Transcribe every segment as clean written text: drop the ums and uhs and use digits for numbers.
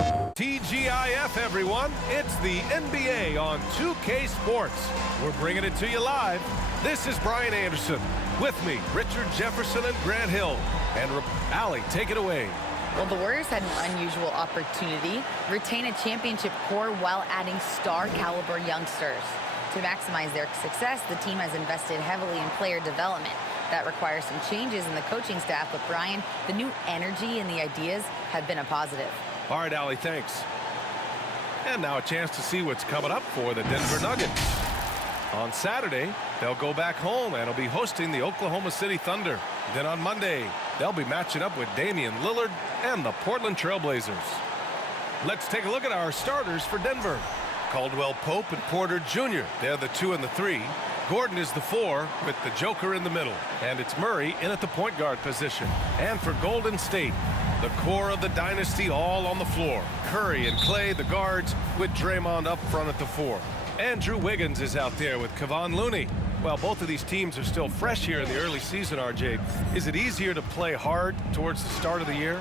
TGIF, everyone. It's the NBA on 2K Sports. We're bringing it to you live. This is Brian Anderson. With me, Richard Jefferson and Grant Hill. And Allie, take it away. Well, the Warriors had an unusual opportunity, retain a championship core while adding star-caliber youngsters. To maximize their success, the team has invested heavily in player development. That requires some changes in the coaching staff, but Brian, the new energy and the ideas have been a positive. All right, Allie, thanks. And now a chance to see what's coming up for the Denver Nuggets. On Saturday, they'll go back home and will be hosting the Oklahoma City Thunder. Then on Monday, they'll be matching up with Damian Lillard and the Portland Trail Blazers. Let's take a look at our starters for Denver. Caldwell Pope and Porter Jr. They're the 2 and the 3. Gordon is the 4 with the Joker in the middle. And it's Murray in at the point guard position. And for Golden State, the core of the dynasty all on the floor. Curry and Clay, the guards, with Draymond up front at the 4. Andrew Wiggins is out there with Kevon Looney. Well, both of these teams are still fresh here in the early season, RJ. Is it easier to play hard towards the start of the year?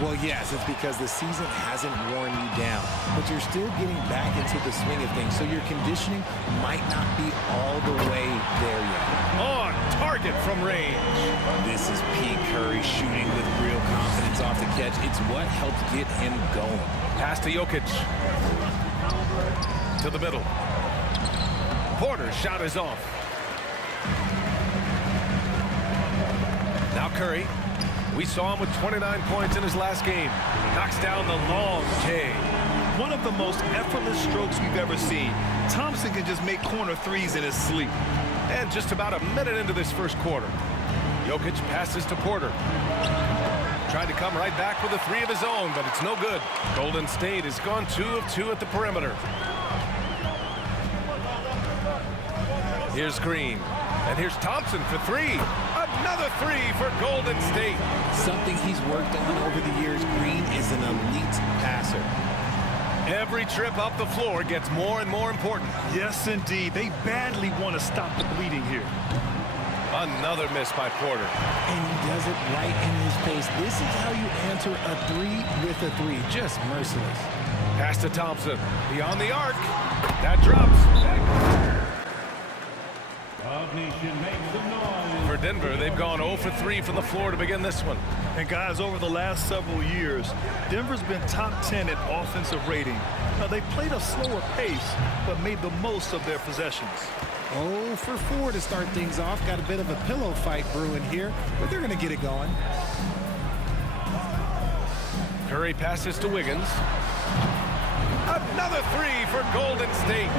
Well, yes, it's because the season hasn't worn you down, but you're still getting back into the swing of things, so your conditioning might not be all the way there yet. On target from range. This is P. Curry shooting with real confidence off the catch. It's what helps get him going. Pass to Jokic. To the middle. Porter's shot is off. Now Curry. We saw him with 29 points in his last game. Knocks down the long J. One of the most effortless strokes we've ever seen. Thompson can just make corner threes in his sleep. And just about a minute into this first quarter, Jokic passes to Porter. Tried to come right back with a 3 of his own, but it's no good. Golden State has gone 2 of 2 at the perimeter. Here's Green. And here's Thompson for 3. Another 3 for Golden State. Something he's worked on over the years. Green is an elite passer. Every trip up the floor gets more and more important. Yes, indeed. They badly want to stop the bleeding here. Another miss by Porter. And he does it right in his face. This is how you answer a 3 with a 3. Just merciless. Pass to Thompson. Beyond the arc. That drops. For Denver, they've gone 0 for 3 from the floor to begin this one. And guys, over the last several years, Denver's been top 10 in offensive rating. Now, they played a slower pace, but made the most of their possessions. 0 for 4 to start things off. Got a bit of a pillow fight brewing here, but they're going to get it going. Curry passes to Wiggins. Another 3 for Golden State.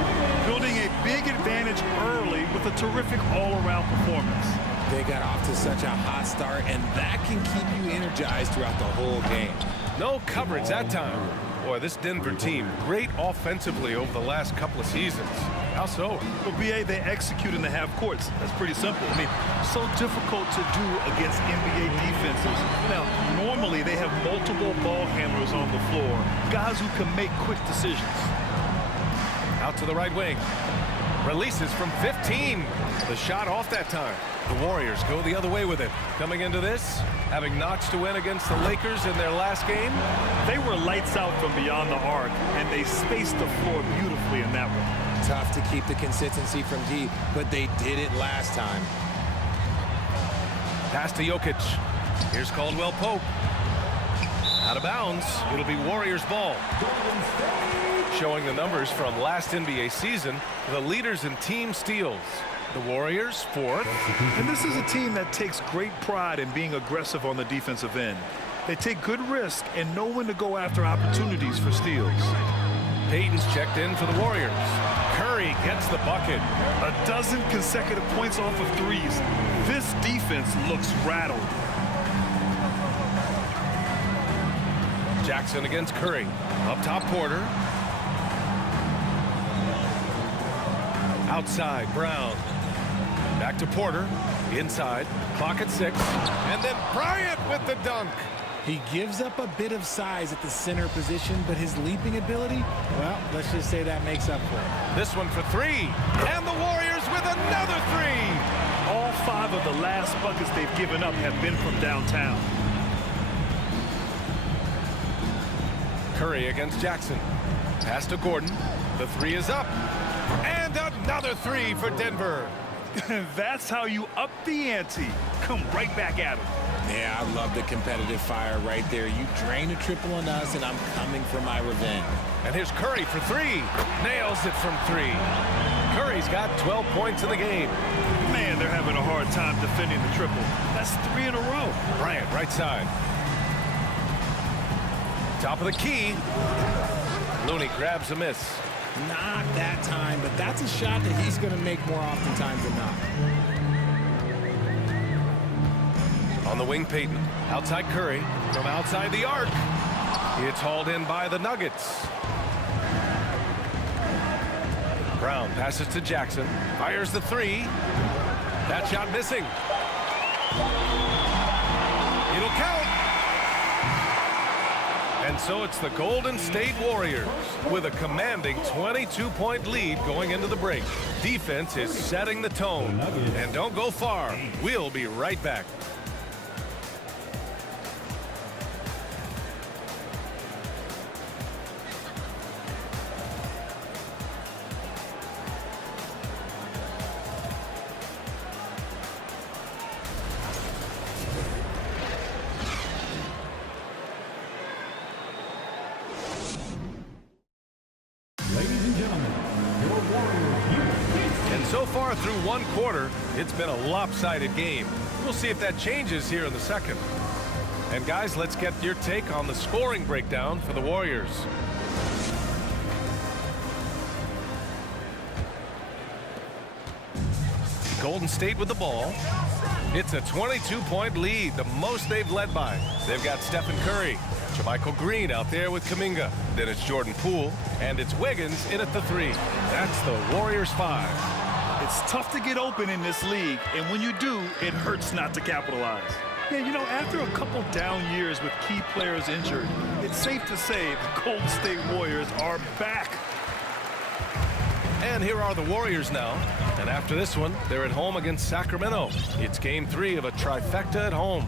Building a big advantage early with a terrific all-around performance. They got off to such a hot start, and that can keep you energized throughout the whole game. No coverage that time. Boy, this Denver team, great offensively over the last couple of seasons. How so? Well, BA, they execute in the half courts. That's pretty simple. I mean, so difficult to do against NBA defenses. Now, normally they have multiple ball handlers on the floor, guys who can make quick decisions. Out to the right wing. Releases from 15. The shot off that time. The Warriors go the other way with it. Coming into this, having notched a win against the Lakers in their last game. They were lights out from beyond the arc, and they spaced the floor beautifully in that one. Tough to keep the consistency from deep, but they did it last time. Pass to Jokic. Here's Caldwell Pope. Out of bounds. It'll be Warriors ball. Showing the numbers from last NBA season, the leaders in team steals. The Warriors, 4th. And this is a team that takes great pride in being aggressive on the defensive end. They take good risk and know when to go after opportunities for steals. Payton's checked in for the Warriors. Curry gets the bucket. A dozen consecutive points off of threes. This defense looks rattled. Jackson against Curry. Up top, Porter. Outside, Brown. Back to Porter. Inside. Clock at 6. And then Bryant with the dunk. He gives up a bit of size at the center position, but his leaping ability, well, let's just say that makes up for it. This one for 3. And the Warriors with another 3. All 5 of the last buckets they've given up have been from downtown. Curry against Jackson. Pass to Gordon. The three is up. And another three for Denver. That's how you up the ante. Come right back at him. Yeah, I love the competitive fire right there. You drain a triple on us, and I'm coming for my revenge. And here's Curry for three. Nails it from three. Curry's got 12 points in the game. Man, they're having a hard time defending the triple. That's 3 in a row. Bryant, right side. Top of the key. Looney grabs a miss. Not that time, but that's a shot that he's going to make more oftentimes than not. On the wing, Payton. Outside Curry. From outside the arc. It's hauled in by the Nuggets. Brown passes to Jackson. Fires the three. That shot missing. It'll count. And so it's the Golden State Warriors with a commanding 22-point lead going into the break. Defense is setting the tone. And don't go far. We'll be right back. So far through one quarter, it's been a lopsided game. We'll see if that changes here in the second. And guys, let's get your take on the scoring breakdown for the Warriors. Golden State with the ball. It's a 22-point lead, the most they've led by. They've got Stephen Curry, JaMychal Green out there with Kuminga. Then it's Jordan Poole, and it's Wiggins in at the three. That's the Warriors 5. It's tough to get open in this league, and when you do, it hurts not to capitalize. Yeah, you know, after a couple down years with key players injured, it's safe to say the Golden State Warriors are back. And here are the Warriors now. And after this one, they're at home against Sacramento. It's game 3 of a trifecta at home.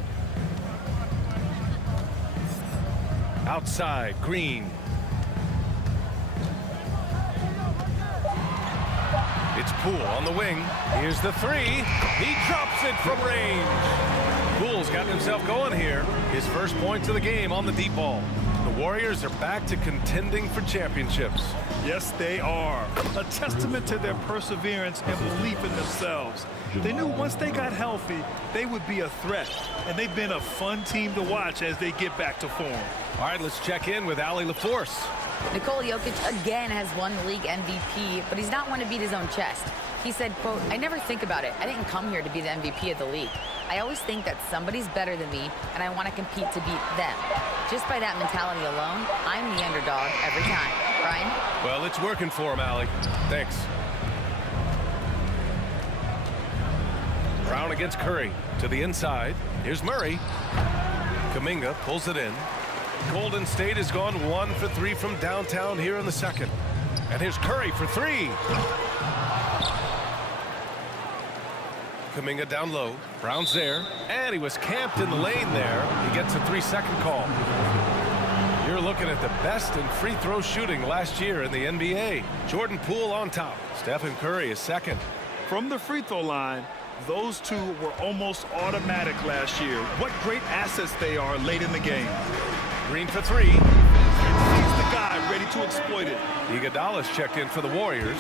Outside, Green. It's Poole on the wing. Here's the three. He drops it from range. Poole's gotten himself going here. His first points of the game on the deep ball. The Warriors are back to contending for championships. Yes, they are. A testament to their perseverance and belief in themselves. They knew once they got healthy, they would be a threat. And they've been a fun team to watch as they get back to form. All right, let's check in with Allie LaForce. Nikola Jokic again has won the league MVP, but he's not one to beat his own chest. He said, quote, "I never think about it. I didn't come here to be the MVP of the league. I always think that somebody's better than me, and I want to compete to beat them. Just by that mentality alone, I'm the underdog every time." Brian? Well, it's working for him, Allie. Thanks. Brown against Curry. To the inside. Here's Murray. Kuminga pulls it in. Golden State has gone 1 for 3 from downtown here in the second. And here's Curry for 3. Kuminga down low. Brown's there. And he was camped in the lane there. He gets a 3-second call. You're looking at the best in free throw shooting last year in the NBA. Jordan Poole on top. Stephen Curry is second. From the free throw line, those two were almost automatic last year. What great assets they are late in the game. Green for 3. He's the guy ready to exploit it. Iguodala's checked in for the Warriors.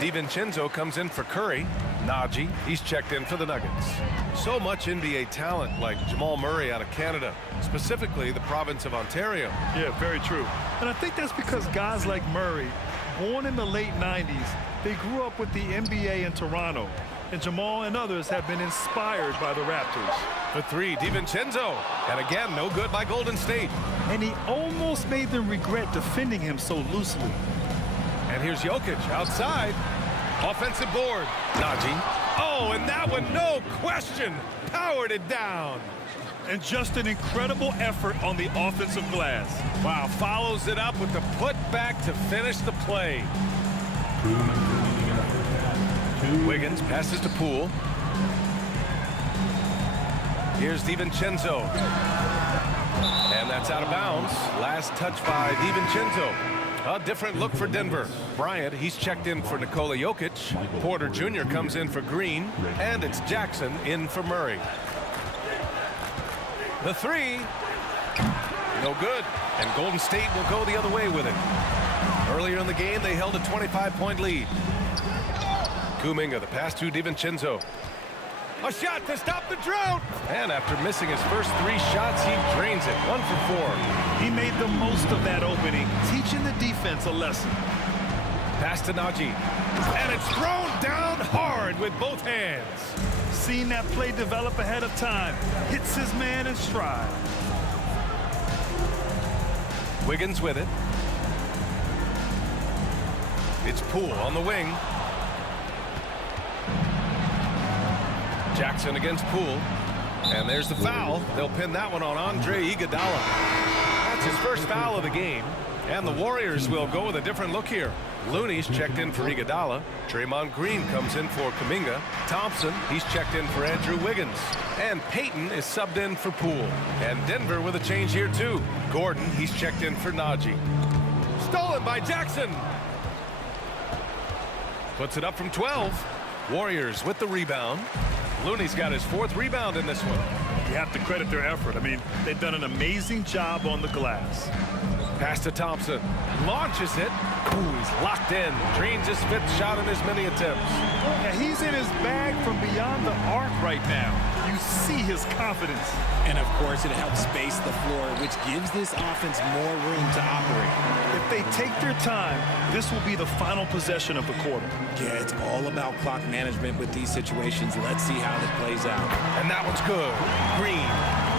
DiVincenzo comes in for Curry. Najee, he's checked in for the Nuggets. So much NBA talent like Jamal Murray out of Canada, specifically the province of Ontario. Yeah, very true. And I think that's because guys like Murray, born in the late 90s, they grew up with the NBA in Toronto. And Jamal and others have been inspired by the Raptors. For 3, DiVincenzo. And again, no good by Golden State. And he almost made them regret defending him so loosely. And here's Jokic outside. Offensive board. Najee. Oh, and that one, no question, powered it down. And just an incredible effort on the offensive glass. Wow, follows it up with the putback to finish the play. Wiggins passes to Poole. Here's DiVincenzo. And that's out of bounds. Last touch by DiVincenzo. A different look for Denver. Bryant, he's checked in for Nikola Jokic. Porter Jr. comes in for Green. And it's Jackson in for Murray. The three. No good. And Golden State will go the other way with it. Earlier in the game, they held a 25-point lead. Kuminga, the pass to DiVincenzo. A shot to stop the drought. And after missing his first 3 shots, he drains it. 1 for 4. He made the most of that opening, teaching the defense a lesson. Pass to Najee. And it's thrown down hard with both hands. Seen that play develop ahead of time. Hits his man in stride. Wiggins with it. It's Poole on the wing. Jackson against Poole. And there's the foul. They'll pin that one on Andre Iguodala. That's his first foul of the game. And the Warriors will go with a different look here. Looney's checked in for Iguodala. Draymond Green comes in for Kuminga. Thompson, he's checked in for Andrew Wiggins. And Payton is subbed in for Poole. And Denver with a change here too. Gordon, he's checked in for Najee. Stolen by Jackson. Puts it up from 12. Warriors with the rebound. Looney's got his 4th rebound in this one. You have to credit their effort. I mean, they've done an amazing job on the glass. Pass to Thompson. Launches it. Ooh, he's locked in. Drains his 5th shot in as many attempts. Yeah, he's in his bag from beyond the arc right now. You see his confidence. And of course, it helps space the floor, which gives this offense more room to operate. If they take their time, this will be the final possession of the quarter. Yeah, it's all about clock management with these situations. Let's see how it plays out. And that one's good. Green.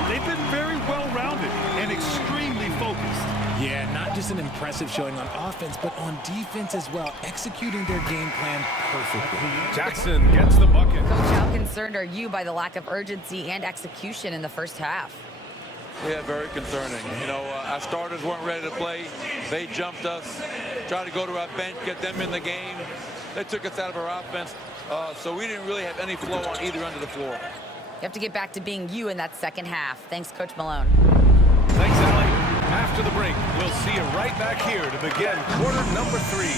They've been very well-rounded and extremely focused. Yeah, not just an impressive showing on offense, but on defense as well, executing their game plan perfectly. Jackson gets the bucket. Coach, how concerned are you by the lack of urgency and execution in the first half? Yeah, very concerning. You know, our starters weren't ready to play. They jumped us, tried to go to our bench, get them in the game. They took us out of our offense, so we didn't really have any flow on either end of the floor. You have to get back to being you in that second half. Thanks, Coach Malone. Thanks, Allie. After the break, we'll see you right back here to begin quarter number 3.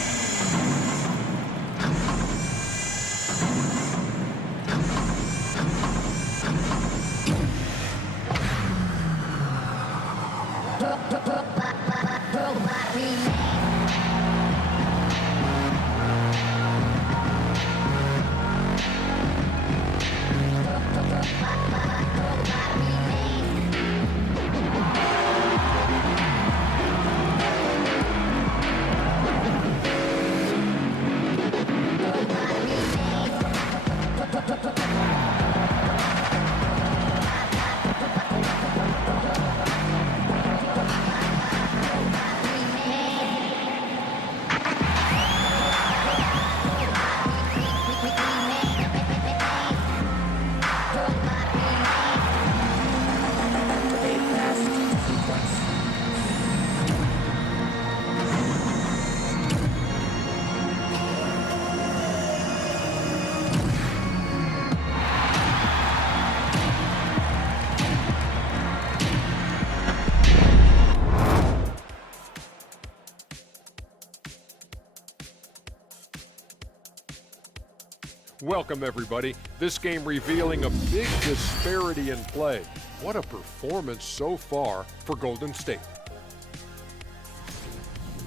Welcome, everybody. This game revealing a big disparity in play. What a performance so far for Golden State.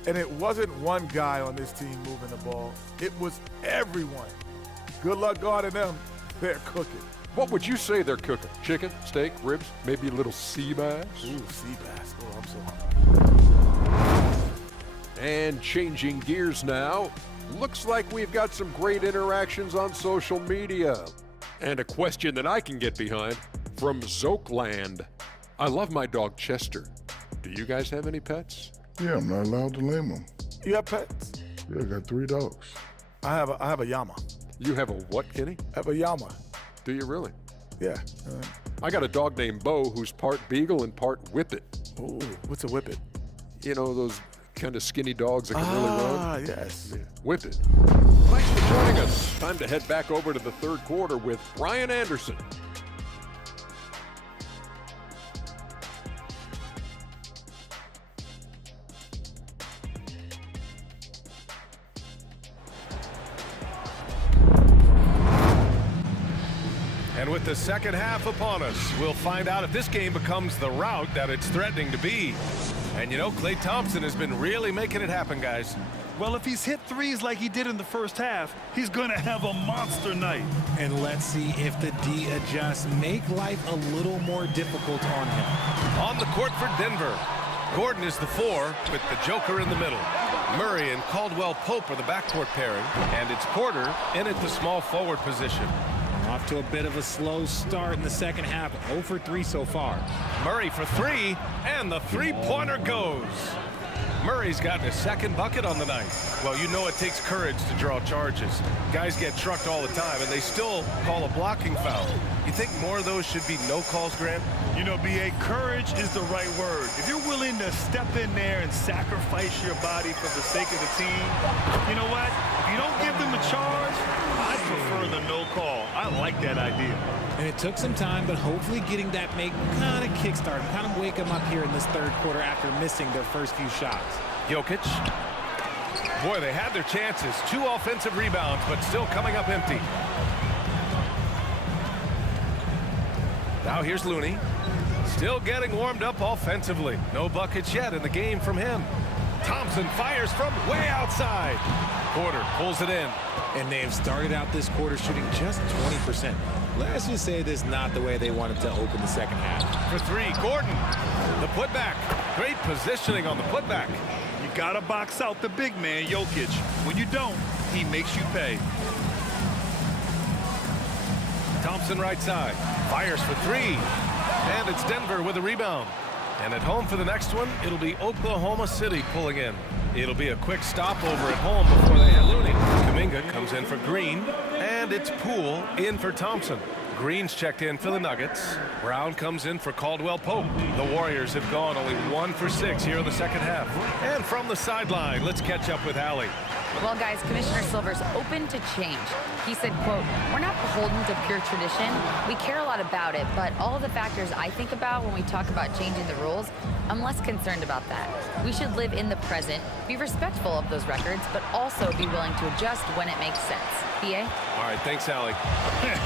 And it wasn't one guy on this team moving the ball. It was everyone. Good luck guarding them. They're cooking. What would you say they're cooking? Chicken, steak, ribs, maybe a little sea bass? Ooh, sea bass. Oh, I'm so hungry. And changing gears now, looks like we've got some great interactions on social media. And a question that I can get behind from Zokeland. I love my dog Chester. Do you guys have any pets? Yeah, I'm not allowed to name them. You have pets? Yeah, I got 3 dogs. I have a Yama. You have a what, Kenny? I have a Yama. Do you really? Yeah. I got a dog named Bo who's part beagle and part whippet. Ooh, what's a whippet? You know, those kind of skinny dogs that can really run? Ah, yes. Yeah. Whippet. Thanks for joining us. Time to head back over to the third quarter with Brian Anderson. And with the second half upon us, we'll find out if this game becomes the rout that it's threatening to be. And you know, Klay Thompson has been really making it happen, guys. Well, if he's hit threes like he did in the first half, he's going to have a monster night. And let's see if the D adjusts, make life a little more difficult on him. On the court for Denver, Gordon is the 4 with the Joker in the middle. Murray and Caldwell Pope are the backcourt pairing, and it's Porter in at the small forward position. Off to a bit of a slow start in the second half. 0 for 3 so far. Murray for 3, and the three-pointer goes. Murray's gotten his second bucket on the night. Well, you know it takes courage to draw charges. Guys get trucked all the time, and they still call a blocking foul. You think more of those should be no calls, Grant? You know, B.A., courage is the right word. If you're willing to step in there and sacrifice your body for the sake of the team, you know what? If you don't give them a charge, I prefer the no call. I like that idea. And it took some time, but hopefully getting that make kind of kickstart, kind of wake them up here in this third quarter after missing their first few shots. Jokic. Boy, they had their chances. 2 offensive rebounds, but still coming up empty. Now here's Looney. Still getting warmed up offensively. No buckets yet in the game from him. Thompson fires from way outside. Porter pulls it in. And they have started out this quarter shooting just 20%. Let's just say this is not the way they wanted to open the second half. For 3, Gordon. The putback. Great positioning on the putback. You got to box out the big man, Jokic. When you don't, he makes you pay. Thompson right side. Fires for 3. And it's Denver with a rebound. And at home for the next one, it'll be Oklahoma City pulling in. It'll be a quick stopover at home before they hit Looney. Kuminga comes in for Green, and it's Poole in for Thompson. Green's checked in for the Nuggets. Brown comes in for Caldwell Pope. The Warriors have gone only 1 for 6 here in the second half. And from the sideline, let's catch up with Allie. Well, guys, Commissioner Silver's open to change. He said, quote, "We're not beholden to pure tradition. We care a lot about it, but all of the factors I think about when we talk about changing the rules, I'm less concerned about that. We should live in the present, be respectful of those records, but also be willing to adjust when it makes sense." PA? All right, thanks, Allie.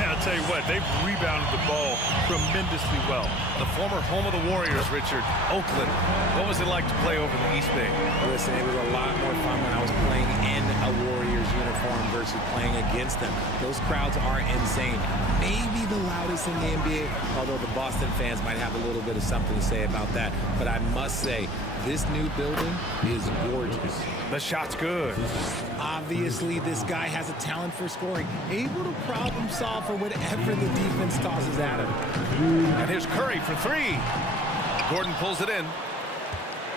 I'll tell you what, they've rebounded the ball tremendously well. The former home of the Warriors, Richard, Oakland. What was it like to play over the East Bay? Listen, it was a lot more fun when I was playing in a Warriors uniform versus playing against them. Those crowds are insane. Maybe the loudest in the NBA, although the Boston fans might have a little bit of something to say about that. But I must say, this new building is gorgeous. The shot's good. Obviously, this guy has a talent for scoring, able to problem solve for whatever the defense tosses at him. And here's Curry for 3. Gordon pulls it in.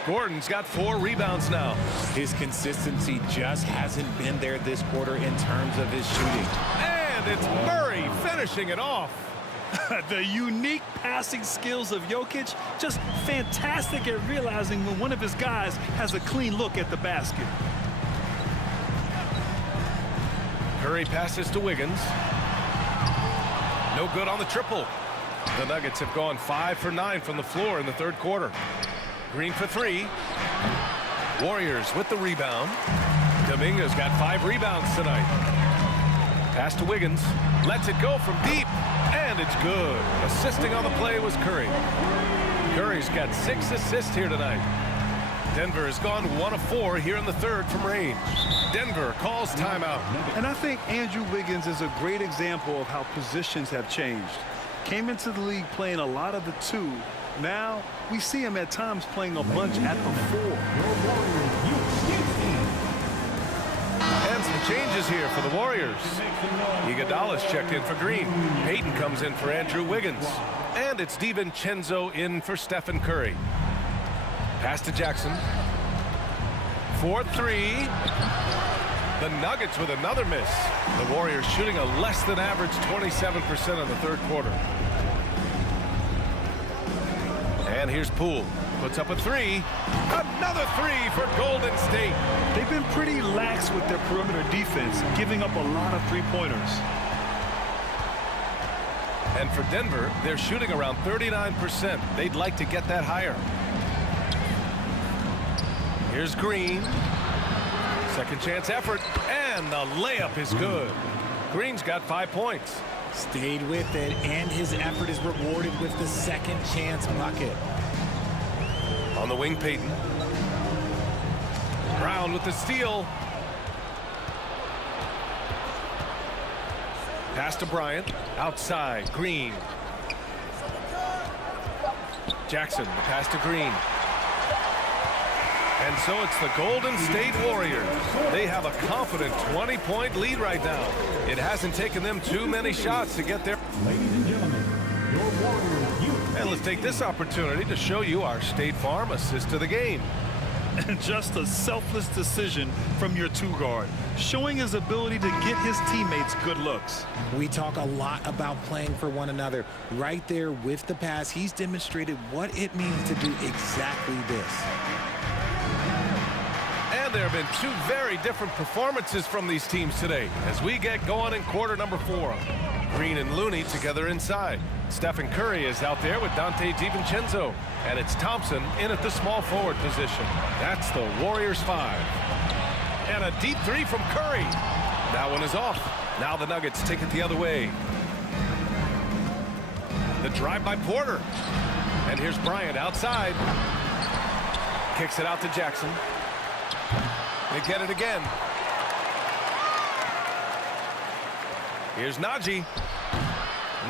Gordon's got 4 rebounds now. His consistency just hasn't been there this quarter in terms of his shooting. And it's Murray finishing it off. The unique passing skills of Jokic, just fantastic at realizing when one of his guys has a clean look at the basket. Curry passes to Wiggins. No good on the triple. The Nuggets have gone 5 for 9 from the floor in the third quarter. Green for 3. Warriors with the rebound. Kuminga's got 5 rebounds tonight. Pass to Wiggins. Lets it go from deep. And it's good. Assisting on the play was Curry. Curry's got 6 assists here tonight. Denver has gone 1 of 4 here in the third from range. Denver calls timeout. And I think Andrew Wiggins is a great example of how positions have changed. Came into the league playing a lot of the 2. Now we see him at times playing a bunch at the 4. And some changes here for the Warriors. Iguodala's checked in for Green. Payton comes in for Andrew Wiggins. And it's DiVincenzo in for Stephen Curry. Pass to Jackson. 4-3. The Nuggets with another miss. The Warriors shooting a less than average 27% in the third quarter. And here's Poole. Puts up a 3. Another 3 for Golden State. They've been pretty lax with their perimeter defense, giving up a lot of three-pointers. And for Denver, they're shooting around 39%. They'd like to get that higher. Here's Green. Second chance effort. And the layup is good. Green's got 5 points. Stayed with it, and his effort is rewarded with the second chance bucket. On the wing, Payton. Brown with the steal. Pass to Bryant. Outside, Green. Jackson, the pass to Green. And so it's the Golden State Warriors. They have a confident 20-point lead right now. It hasn't taken them too many shots to get there. Ladies and gentlemen, your Warriors youth. And let's take this opportunity to show you our State Farm assist to the game. And just a selfless decision from your two-guard, showing his ability to get his teammates good looks. We talk a lot about playing for one another. Right there with the pass, he's demonstrated what it means to do exactly this. And there have been two very different performances from these teams today as we get going in quarter number 4. Green and Looney together inside. Stephen Curry is out there with Dante DiVincenzo. And it's Thompson in at the small forward position. That's the Warriors 5. And a deep three from Curry. That one is off. Now the Nuggets take it the other way. The drive by Porter. And here's Bryant outside. Kicks it out to Jackson. They get it again. Here's Najee.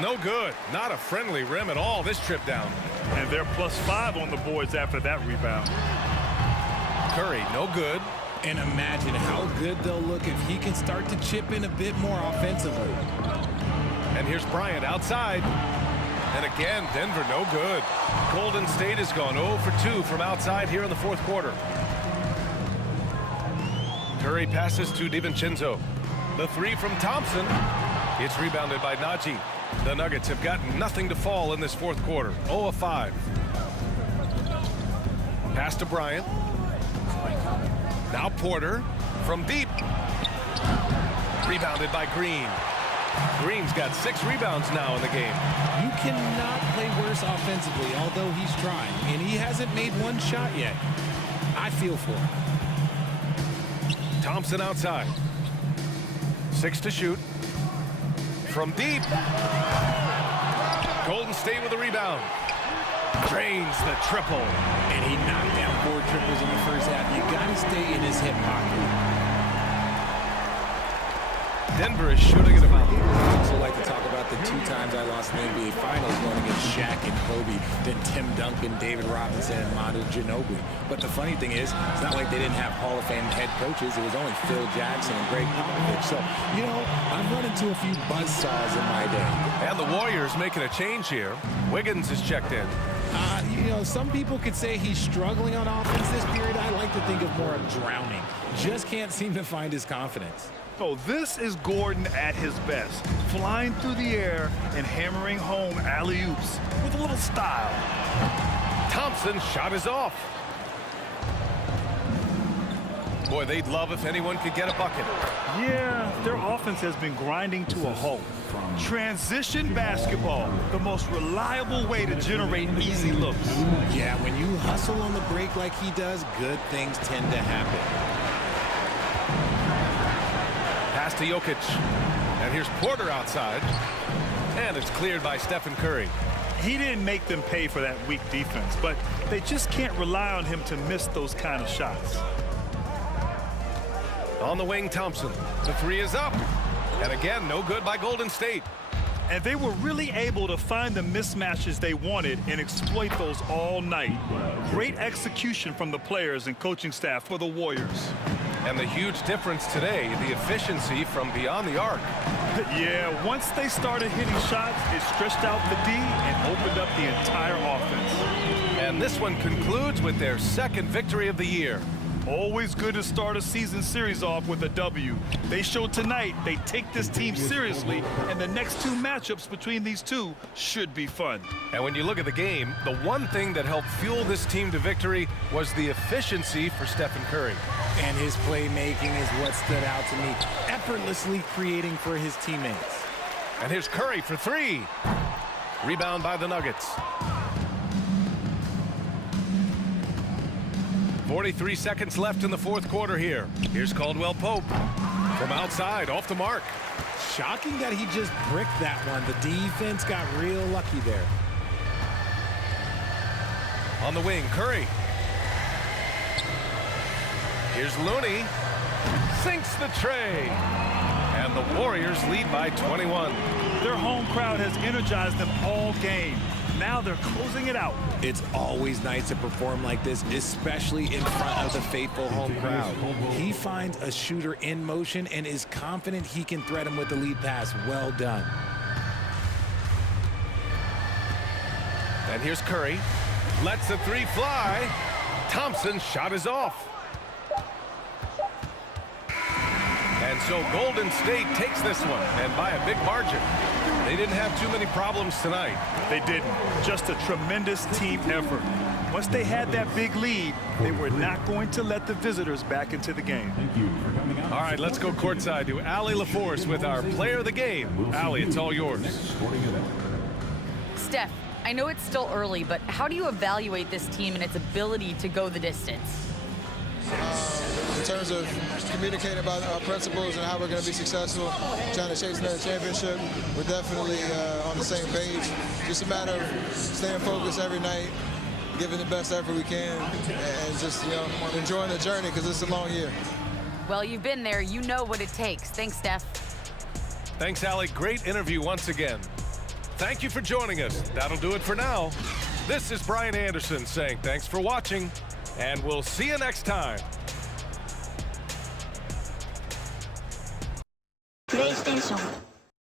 No good. Not a friendly rim at all this trip down. And they're +5 on the boards after that rebound. Curry, no good. And imagine how good they'll look if he can start to chip in a bit more offensively. And here's Bryant outside. And again, Denver no good. Golden State has gone 0 for 2 from outside here in the fourth quarter. Curry passes to DiVincenzo. The three from Thompson. It's rebounded by Najee. The Nuggets have gotten nothing to fall in this fourth quarter. 0 of 5. Pass to Bryant. Now Porter from deep. Rebounded by Green. Green's got 6 rebounds now in the game. You cannot play worse offensively, although he's trying. And he hasn't made one shot yet. I feel for him. Thompson outside. 6 to shoot. From deep. Golden State with a rebound. Drains the triple. And he knocked down 4 triples in the first half. You got to stay in his hip pocket. Denver is shooting at about. I also like to talk about the 2 times I lost in the NBA Finals going against Shaq and Kobe, then Tim Duncan, David Robinson, and Manu Ginobili. But the funny thing is, it's not like they didn't have Hall of Fame head coaches. It was only Phil Jackson and Greg Popovich. So, you know, I've run into a few buzzsaws in my day. And the Warriors making a change here. Wiggins is checked in. You know, some people could say he's struggling on offense this period. I like to think of more of drowning. Just can't seem to find his confidence. Oh, this is Gordon at his best, flying through the air and hammering home alley-oops with a little style. Thompson's shot is off. Boy, they'd love if anyone could get a bucket. Yeah, their offense has been grinding to a halt. Transition basketball, the most reliable way to generate easy looks. Yeah, when you hustle on the break like he does, good things tend to happen. Pass to Jokic. And here's Porter outside. And it's cleared by Stephen Curry. He didn't make them pay for that weak defense, but they just can't rely on him to miss those kind of shots. On the wing, Thompson. The 3 is up. And again, no good by Golden State. And they were really able to find the mismatches they wanted and exploit those all night. Great execution from the players and coaching staff for the Warriors. And the huge difference today, the efficiency from beyond the arc. Yeah, once they started hitting shots, it stretched out the D and opened up the entire offense. And this one concludes with their second victory of the year. Always good to start a season series off with a W. They showed tonight they take this team seriously, and the next 2 matchups between these two should be fun. And when you look at the game, the one thing that helped fuel this team to victory was the efficiency for Stephen Curry. And his playmaking is what stood out to me, effortlessly creating for his teammates. And here's Curry for 3. Rebound by the Nuggets. 43 seconds left in the fourth quarter here. Here's Caldwell Pope from outside, off the mark. Shocking that he just bricked that one. The defense got real lucky there. On the wing, Curry. Here's Looney. Sinks the tray. And the Warriors lead by 21. Their home crowd has energized them all game. Now they're closing it out. It's always nice to perform like this, especially in front of the faithful home crowd. He finds a shooter in motion and is confident he can thread him with the lead pass. Well done. And here's Curry. Lets the three fly. Thompson's shot is off. And so Golden State takes this one, and by a big margin. They didn't have too many problems tonight. They didn't. Just a tremendous team effort. Once they had that big lead, they were not going to let the visitors back into the game. Thank you for coming out. All right, let's go courtside to Allie LaForce with our player of the game. Allie, it's all yours. Steph, I know it's still early, but how do you evaluate this team and its ability to go the distance? In terms of communicating about our principles and how we're going to be successful, trying to chase another championship, we're definitely on the same page. Just a matter of staying focused every night, giving the best effort we can, and just, enjoying the journey because it's a long year. Well, you've been there. You know what it takes. Thanks, Steph. Thanks, Allie. Great interview once again. Thank you for joining us. That'll do it for now. This is Brian Anderson saying thanks for watching, and we'll see you next time. PlayStation